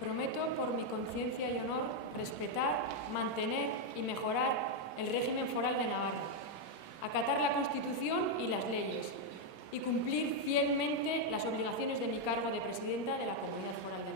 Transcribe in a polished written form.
Prometo, por mi conciencia y honor, respetar, mantener y mejorar el régimen foral de Navarra, acatar la Constitución y las leyes y cumplir fielmente las obligaciones de mi cargo de presidenta de la Comunidad Foral de